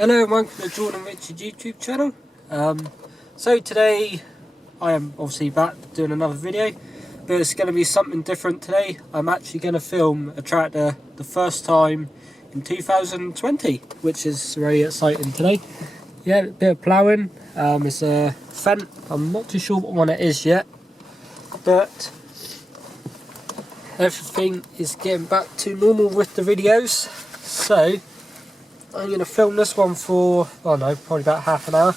Hello and welcome to the Jordan Richard YouTube channel. So today I am obviously back doing another video, but it's going to be something different today. I'm actually going to film a tractor the first time in 2020, which is very exciting today. Yeah, a bit of ploughing. It's a Fendt. I'm not too sure what one it is yet, but everything is getting back to normal with the videos. So I'm going to film this one for, oh no, probably about half an hour.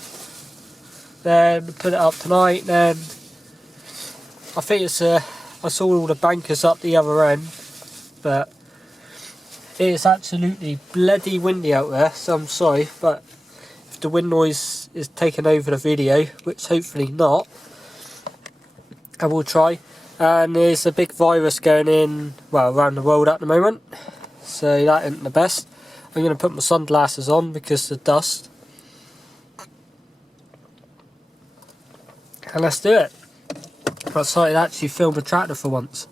Then put it up tonight. Then I think it's I saw all the bankers up the other end, but it's absolutely bloody windy out there. So I'm sorry, but if the wind noise is taking over the video, which hopefully not, I will try. And there's a big virus going in, well, around the world at the moment, so that isn't the best. I'm going to put my sunglasses on because of the dust. And let's do it. I'm excited to actually film a tractor for once.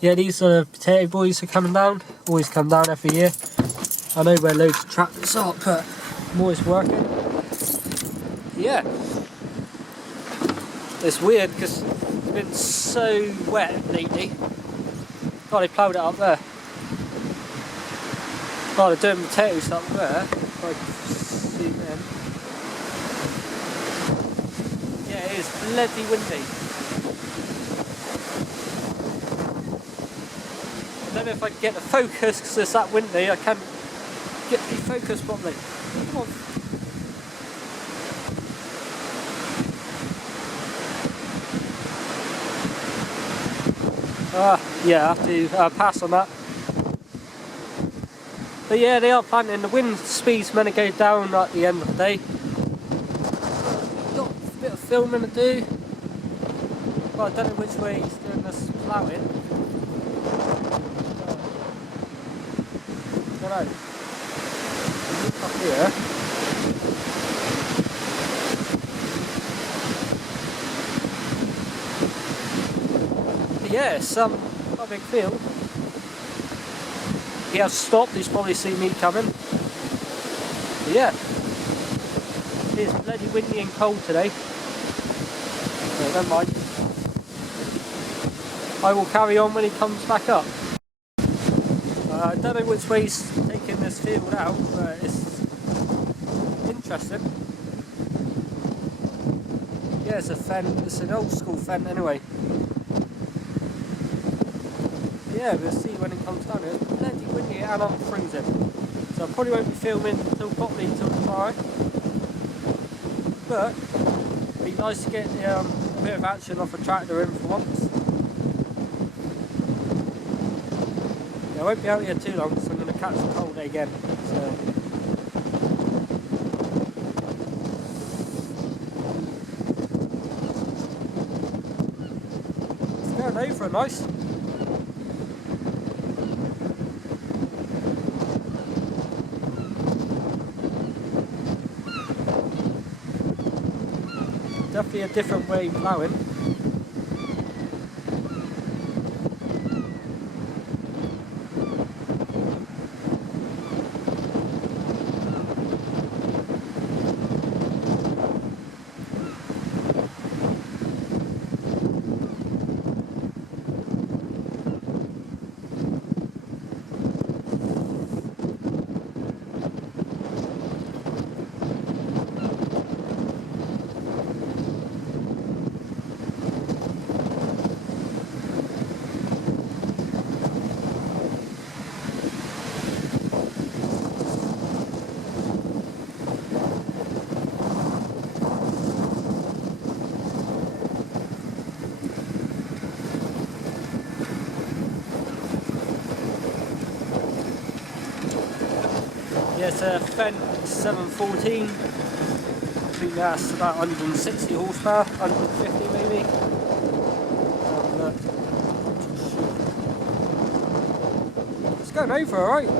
Yeah, these are the potato boys are coming down. Always come down every year. I know where loads of tractors are, but I'm always working. Yeah. It's weird because it's been so wet lately. Oh, they ploughed it up there. Oh, they're doing potatoes up there. If I can zoom in. Yeah, it is bloody windy. I don't know if I can get the focus because it's that windy. I can't get the focus properly. Come on. Yeah, I have to pass on that. But yeah, they are planting. The wind speed's meant to go down at the end of the day. Got a bit of filming to do. Well, I don't know which way he's doing this ploughing. I don't know. Look up here. But yeah, it's quite a big field. He has stopped, he's probably seen me coming. But yeah, it's bloody windy and cold today. So never mind. I will carry on when he comes back up. I don't know which way he's taking this field out, but it's interesting. Yeah, it's a Fendt, it's an old school Fendt anyway. Yeah, we'll see when it comes down. It's plenty windy and I'm freezing. So I probably won't be filming properly until tomorrow. But it'd be nice to get a bit of action off a tractor in for once. Yeah, I won't be out here too long because I'm going to catch a cold again. So it's going over nice. Definitely a different way of ploughing. Yeah, it's a Fendt 714. I think that's about 160 horsepower, 150 maybe. It's going over alright.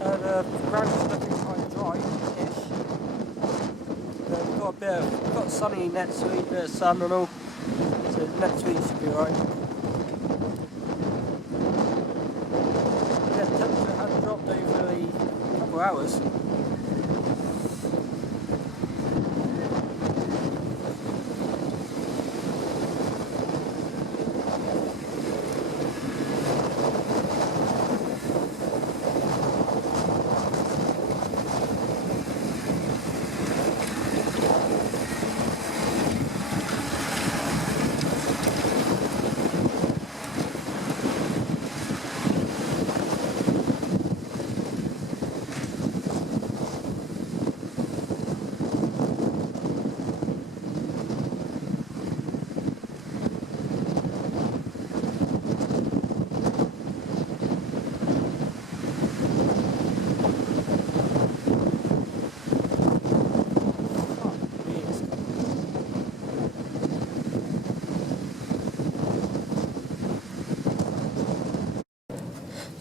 The ground is looking quite dry-ish. We've got sunny next week, bit of sun and all. So next week should be alright. hours.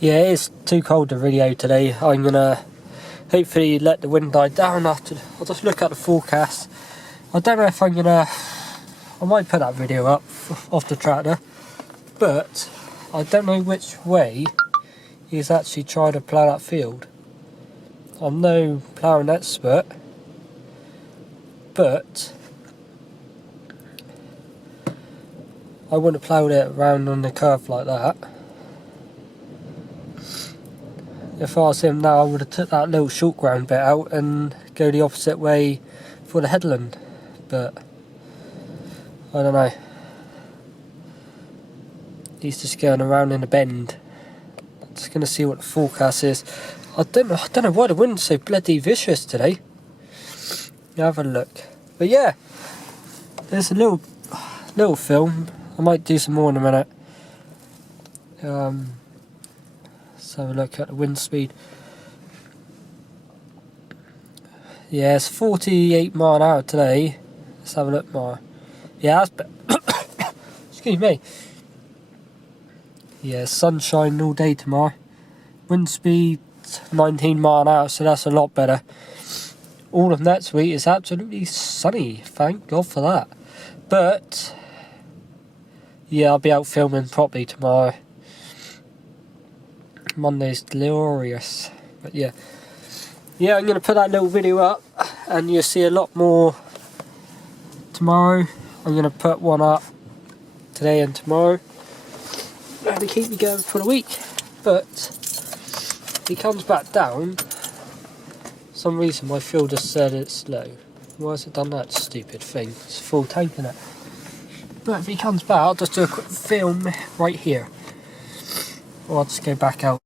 Yeah, it is too cold to video today. I'm gonna hopefully let the wind die down after. I'll just look at the forecast. I don't know if I'm gonna. I might put that video up off the tractor, but I don't know which way he's actually trying to plough that field. I'm no ploughing expert, but I wouldn't have ploughed it around on the curve like that. If I was him now, I would have took that little short ground bit out and go the opposite way for the headland, but I don't know. He's just going around in a bend. I'm just going to see what the forecast is. I don't know why the wind's so bloody vicious today. Have a look. But yeah, there's a little film. I might do some more in a minute. Let's have a look at the wind speed. Yeah, it's 48 mile an hour today. Let's have a look more. Yeah, that's excuse me. Yeah, sunshine all day tomorrow. Wind speed 19 mile an hour, so that's a lot better. All of next week is absolutely sunny. Thank God for that. But yeah, I'll be out filming properly tomorrow. Monday's glorious. But yeah, I'm going to put that little video up and you'll see a lot more tomorrow. I'm going to put one up today and tomorrow to keep me going for the week. But if he comes back down, some reason my fuel just said it's slow. Why has it done that stupid thing? It's full tank in it. But if he comes back, I'll just do a quick film right here. Or I'll just go back out.